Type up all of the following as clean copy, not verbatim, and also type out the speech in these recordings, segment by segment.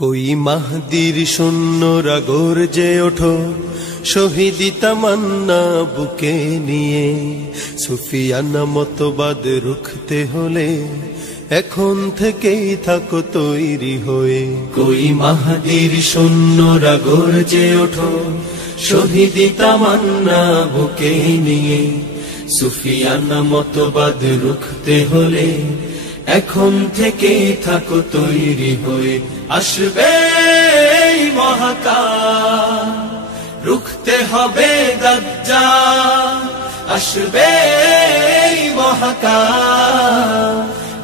कोई মাহদির সৈন্যরা গর্জে ওঠো শহীদি তামান্না বুকে নিয়ে সুফিয়ানা মতবাদ রুখতে হলে এখন থেকেই থাকো তৈরি হয়ে। कोई মাহদির সৈন্যরা গর্জে ওঠো শহীদি তামান্না বুকে নিয়ে সুফিয়ানা মতবাদ রুখতে হলে এখন থেকে থাকো তৈরি হয়ে। আসবে মহাকাল রুখতে হবে দাজ্জাল, আসবে মহাকাল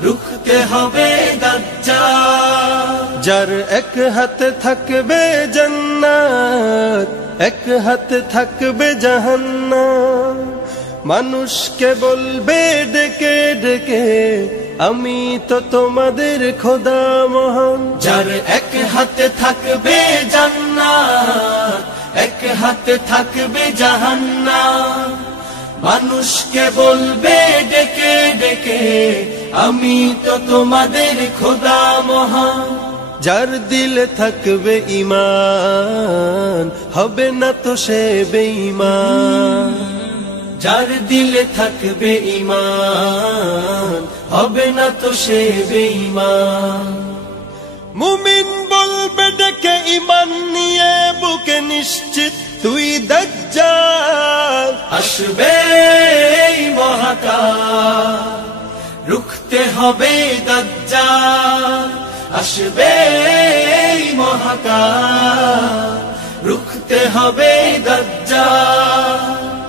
রুখতে হবে দাজ্জাল। যার এক হাতে থাকবে জান্নাত এক হাতে থাকবে জাহান্নাম, মানুষকে বলবে ডেকে ডেকে আমি তো তোমাদের খোদা মহান। যার এক হাতে থাকবে জান্নাত এক হাতে থাকবে জাহান্নাম, মানুষকে বলবে ডেকে ডেকে আমি তো তোমাদের খোদা মহান। যার দিলে থাকবে ঈমান হবে না তো সে বেঈমান, যার দিলে থাকবে ঈমান হবে না তো সে বেঈমান। মুমিন বলবে ডেকে ঈমান নিয়ে বুকে নিশ্চিত তুই দাজ্জাল। আসবে মহাকাল রুখতে হবে দাজ্জাল, আসবে মহাকাল রুখতে হবে দাজ্জাল।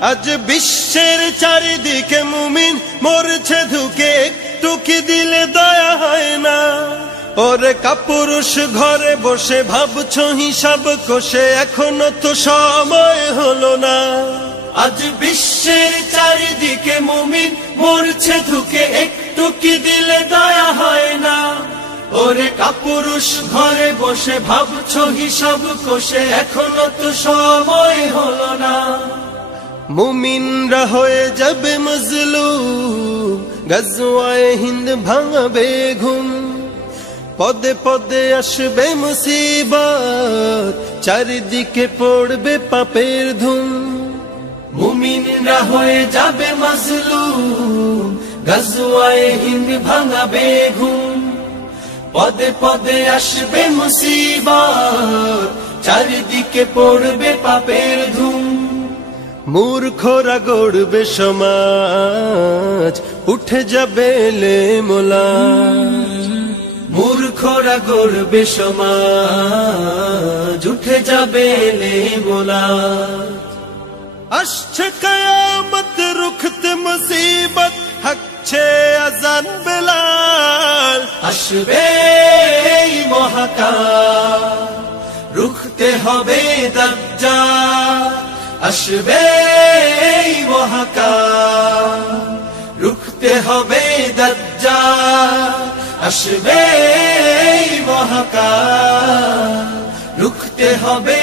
আজ বিশ্বের চারিদিকে মুমিন মরছে ধুকে, একটু কি দিলে দয়া হয় না? ওরে কাপুরুষ ঘরে বসে ভাবছো হিসাব কষে, এখনো তো সময় হলো না। আজ বিশ্বের চারিদিকে মুমিন মরছে ধুকে, একটু কি দিলে দয়া হয় না? ওরে কাপুরুষ ঘরে বসে ভাবছো হিসাব কষে, এখনো তো সময় হলো না। মুমিনরা হয়ে যাবে মজলুম, গজওয়ায়ে হিন্দ ভাঙবে ঘুম, পদে পদে আসবে মুসিবত, চারিদিকে পড়বে পাপের ধুম। মুমিনরা হয়ে যাবে মজলুম, গজওয়ায়ে হিন্দ ভাঙবে ঘুম, পদে পদে আসবে মুসিবত, চারিদিকে পড়বে পাপের ধুম। মূর্খরা গড়বে সমাজ, উঠে যাবে লেমোলাজ, মূর্খরা গড়বে সমাজ, উঠে যাবে লেমোলাজ। আসছে কিয়ামত রুখতে মুসিবত, হাঁকছে আযান বেলাল। আসবে মহাকাল রুখতে হবে দাজ্জাল, আসবে মহাকাল রুখতে হবে দাজ্জাল, আসবে মহাকাল রুখতে হবে